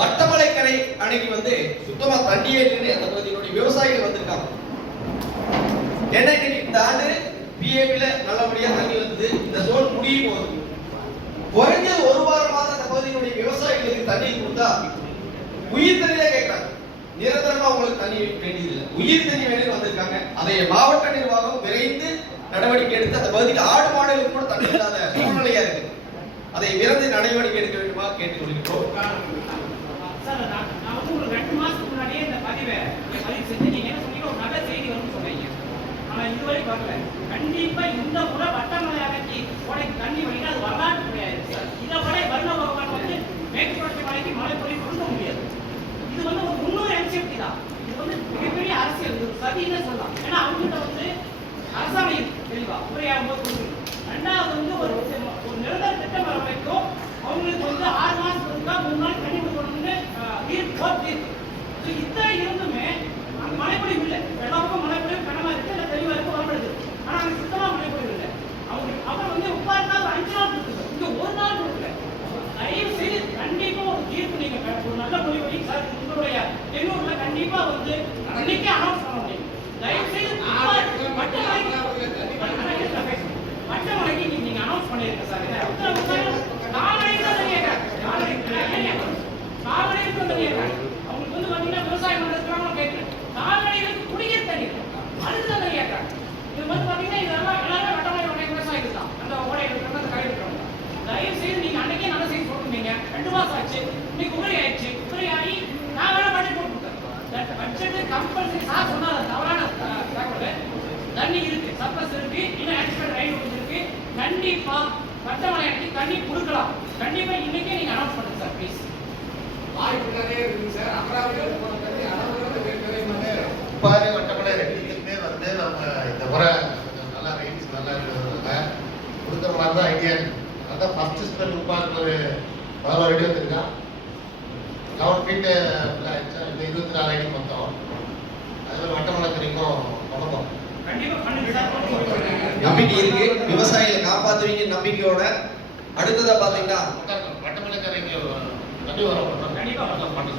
வட்டமலைக்கரை அணைக்கு வந்து சுத்தமா தண்ணியே இல்லைன்னு அந்த பகுதியினுடைய விவசாயிகள் வந்திருக்காங்க. ஏன்னா இந்த ஆண்டு பிஏபில நல்லபடியா தண்ணி வந்து இந்த சோல் முடியும் போகுது. குறைஞ்சது ஒரு வாரமாக அந்த பகுதியினுடைய விவசாயிகளுக்கு தண்ணி கொடுத்தா உயிர் தண்ணி தான் கேட்கறாங்க நிரந்தரமா உங்களுக்கு தண்ணி வேண்டியதில்லை. உயிர் தண்ணி வேணும் வந்திருக்காங்க. அதை மாவட்ட நிர்வாகம் விரைந்து நடவடிக்கை எடுத்து அந்த பகுதிக்கு ஆடு மாடுகளுக்கு கூட தண்ணி இல்லாத சூழ்நிலையா இருக்கு. அதை விரைந்து நடவடிக்கை எடுக்க வேண்டுமா கேட்டுக்கொள்கிறோம் சார் கண்டிப்பா இந்த முறை வட்டமலை அணைக்கு கோடைக்கு தண்ணி வழினா அது வரலாற்று கிடையாது இதை விட வருண பகவான் வந்து மேற்கு தொடர்ச்சி மலைக்கு மழை பொழி கொடுக்க முடியாது. இது வந்து ஒரு முன்னூறு தான். இது வந்து மிகப்பெரிய அரசியல். இது ஒரு சதின்னு சொல்லலாம். ஏன்னா அவங்ககிட்ட வந்து அரசாணை இருக்கு தெளிவா உரையாகும் போது கொடுக்குது. ரெண்டாவது வந்து ஒரு ஒரு நிரந்தர திட்டம் வர வரைக்கும் அவங்களுக்கு வந்து ஆறு மாசத்துக்கு இருக்கா மூணு நாள் தண்ணி கொடுக்கணும்னு ஆஹ், தீர்ப்பு கோர்ட் தீர்ப்பு ஸோ இத்தனை இருந்துமே அங்க மழைப்பொழிவு இல்லை எல்லா பக்கம் மழைப்பொழிவு கனமா இருக்கு இல்லை தெளிவா இருக்கு வரப்படுது ஆனா அங்க சுத்தமா மழைப்பொழிவு இல்லை அவங்க அப்புறம் வந்து உட்கார்ந்தா ஒரு அஞ்சு நாள் கொடுக்குது இங்க ஒரு நாள் கொடுக்கல தயவு செய்து கண்டிப்பா ஒரு தீர்ப்பு நீங்க ஒரு நல்ல முடிவு சார் உங்களுடைய எண்ணூர்ல கண்டிப்பா வந்து அன்னைக்கே அனௌன்ஸ் பண்ண முடியும் தயவு செய்து மற்றவங்களுக்கு நீங்க நீங்க அனௌன்ஸ் பண்ணிருக்க சார் உத்தரவு உத்தரவு நாளைக்கு தான் தண்ணி கேட்கறாங்க நாளைக்கு நாளைக்கு தான் தண்ணி கேட்கறாங்க அவங்களுக்கு வந்து பாத்தீங்கன்னா விவசாயம் பண்றதுக்கு கேட்கல கால்நடைகளுக்கு குடிநீர் தண்ணி அதுக்கு தான் தண்ணி கேட்கறாங்க இது வந்து பாத்தீங்கன்னா இதெல்லாம் எல்லாமே வட்டமலை உடைய விவசாயிகள் தான் அந்த ஓடை இருக்கிறவங்க அந்த கை இருக்கிறவங்க தயவு செய்து நீங்க அன்னைக்கே நல்ல செய்தி சொல்லிருந்தீங்க ரெண்டு இன்னைக்கு உபரி ஆயிடுச்சு. உபரி ஆகி நான் வேணா பட்ஜெட் போட்டு கொடுத்தேன். பட்ஜெட் கம்பல்சரி சார் சொன்னார் தவறான தகவல். தண்ணி இருக்கு சர்ப்ளஸ் இருக்கு இன்னும் அடிஷனல் ரைடு இருக்கு. கண்டிப்பா வட்டமலை அன்னைக்கு தண்ணி கொடுக்கலாம். கண்டிப்பா இன்னைக்கே நீங்க அனௌன்ஸ் பண்ணுங்க சார் ப்ளீஸ் வாய்ப்பு நிறைய இருக்குங்க சார். வந்து உப்பாரி வட்டமலை ரெண்டுத்துக்குமே வந்து நம்ம இந்த முறை நல்லா ரைட்ஸ் நல்லா இருக்கிறதுனால கொடுக்குற மாதிரி தான் ஐடியா இருக்கு அதான் ஃபர்ஸ்ட் ஸ்பெல் உப்பாருக்கு ஒரு பதினோரு ஐடி வந்துருக்கான் லெவன் ஃபீட்டு இந்த இருபத்தி நாலு ஐடி மொத்தம். அதே மாதிரி வட்டமலை கறிக்கும் தொடங்கும் கண்டிப்பா பண்ணுங்க சார் பண்ணுங்க. நம்பிக்கை இருக்கு. விவசாயிகளை காப்பாத்துவீங்க நம்பிக்கையோட. அடுத்ததா பாத்தீங்கன்னா வட்டமலை கரைக்கு தண்ணி வரும். கண்டிப்பா. பண்ணுங்க